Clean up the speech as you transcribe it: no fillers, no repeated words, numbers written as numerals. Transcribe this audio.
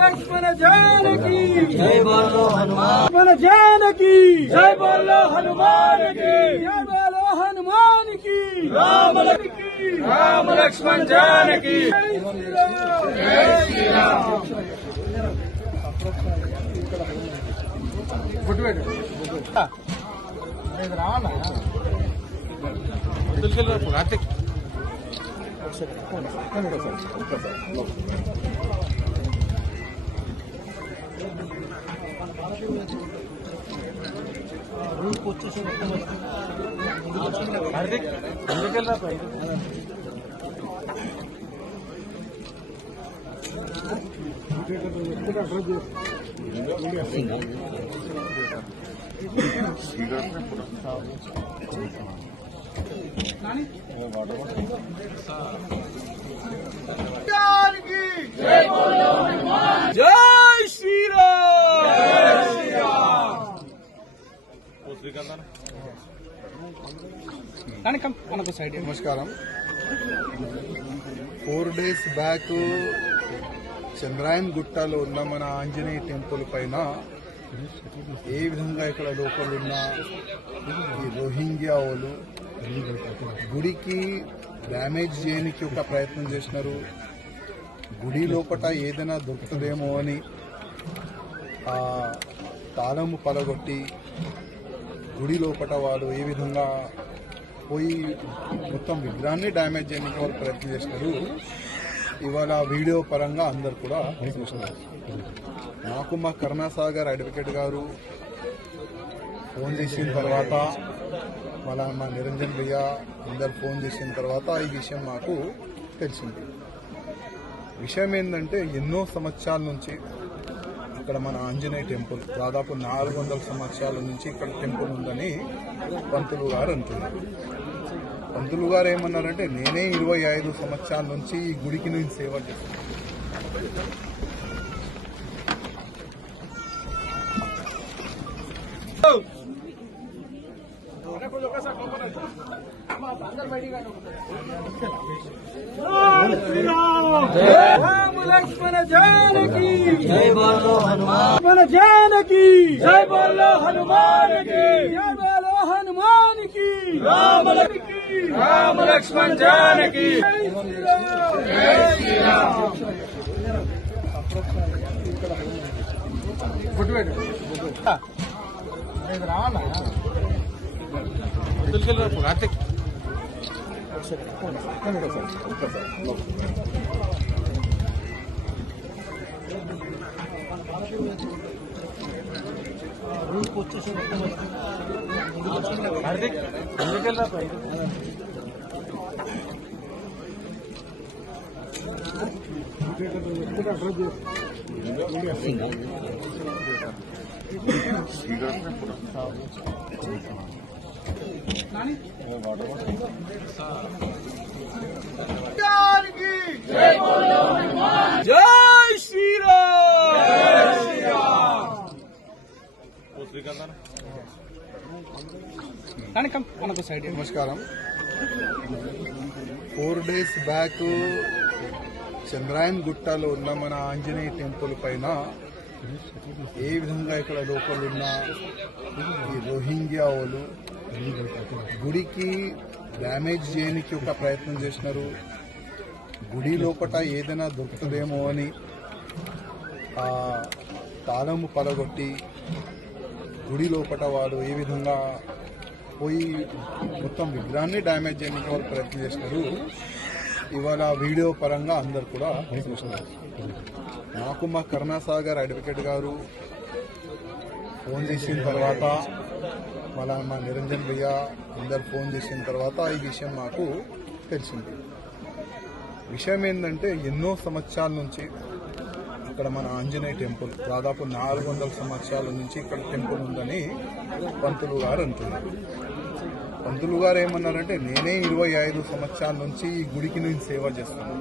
लक्ष्मण जानकी जय बोलो हनुमान, लक्ष्मण जानकी जय बोलो हनुमान की, जय बोलो हनुमान की, राम लक्ष्मण जानकी जय श्री राम। जय श्री నమస్కారం. 4 days బ్యాక్ చంద్రాయన్ గుట్టలో ఉన్న మన ఆంజనేయ టెంపుల్ పైన ఏ విధంగా ఇక్కడ లోపల ఉన్న ఈ రోహింగ్యా వాళ్ళు గుడికి డ్యామేజ్ చేయడానికి ఒక ప్రయత్నం చేసినారు. గుడి లోపల ఏదైనా దొరుకుతుందేమో అని ఆ తాళము పలగొట్టి గుడి లోపల వాళ్ళు ఏ విధంగా పోయి మొత్తం విగ్రహాన్ని డ్యామేజ్ చేయడానికి వాళ్ళు ప్రయత్నం చేసినారు. ఇవాళ వీడియో పరంగా అందరు కూడా చూస్తున్నారు. నాకు మా కరుణాసాగర్ అడ్వకేట్ గారు ఫోన్ చేసిన తర్వాత, మళ్ళా మా నిరంజన్ భయ్య అందరు ఫోన్ చేసిన తర్వాత ఈ విషయం మాకు తెలిసింది. విషయం ఏంటంటే ఎన్నో సంవత్సరాల నుంచి ఇక్కడ మన ఆంజనేయ టెంపుల్ దాదాపు 400 సంవత్సరాల నుంచి ఇక్కడ టెంపుల్ ఉందని పంతులు గారు అంటున్నారు. పంతులు గారు ఏమన్నారంటే, నేనే 25 సంవత్సరాల నుంచి ఈ గుడికి నేను సేవ చేస్తాను. लक्ष्मण जानकी जय बोलो हनुमान, लक्ष्मण जानकी जय बोलो हनुमान की, जय बोलो हनुमान की, राम लक्ष्मण जानकी जय श्री राम। जय श्री నమస్కారం. 4 days బ్యాక్ చంద్రాయన్ గుట్టలో ఉన్న మన ఆంజనేయ టెంపుల్ పైన ఏ విధంగా ఇక్కడ లోపల ఉన్న ఈ రోహింగ్యా వాళ్ళు గుడికి డ్యామేజ్ చేయడానికి ఒక ప్రయత్నం చేసినారు. గుడి లోపల ఏదైనా దొరుకుతుందేమో అని ఆ తాళము పలగొట్టి గుడి లోపల వాళ్ళు ఏ విధంగా పోయి మొత్తం విగ్రహాన్ని డ్యామేజ్ చేయడానికి వాళ్ళు ప్రయత్నం చేసినారు. ఇవాళ వీడియో పరంగా అందరు కూడా చూస్తున్నారు. నాకు మా కరుణాసాగర్ అడ్వకేట్ గారు ఫోన్ చేసిన తర్వాత, మళ్ళా మా నిరంజన్ భయ్య అందరు ఫోన్ చేసిన తర్వాత ఈ విషయం మాకు తెలిసింది. విషయం ఏంటంటే ఎన్నో సంవత్సరాల నుంచి ఇక్కడ మన ఆంజనేయ టెంపుల్ దాదాపు 400 సంవత్సరాల నుంచి ఇక్కడ టెంపుల్ ఉందని పంతులు గారు అంటున్నారు. పంతులు గారు ఏమన్నారంటే, నేనే 25 సంవత్సరాల నుంచి ఈ గుడికి నేను సేవ చేస్తాను.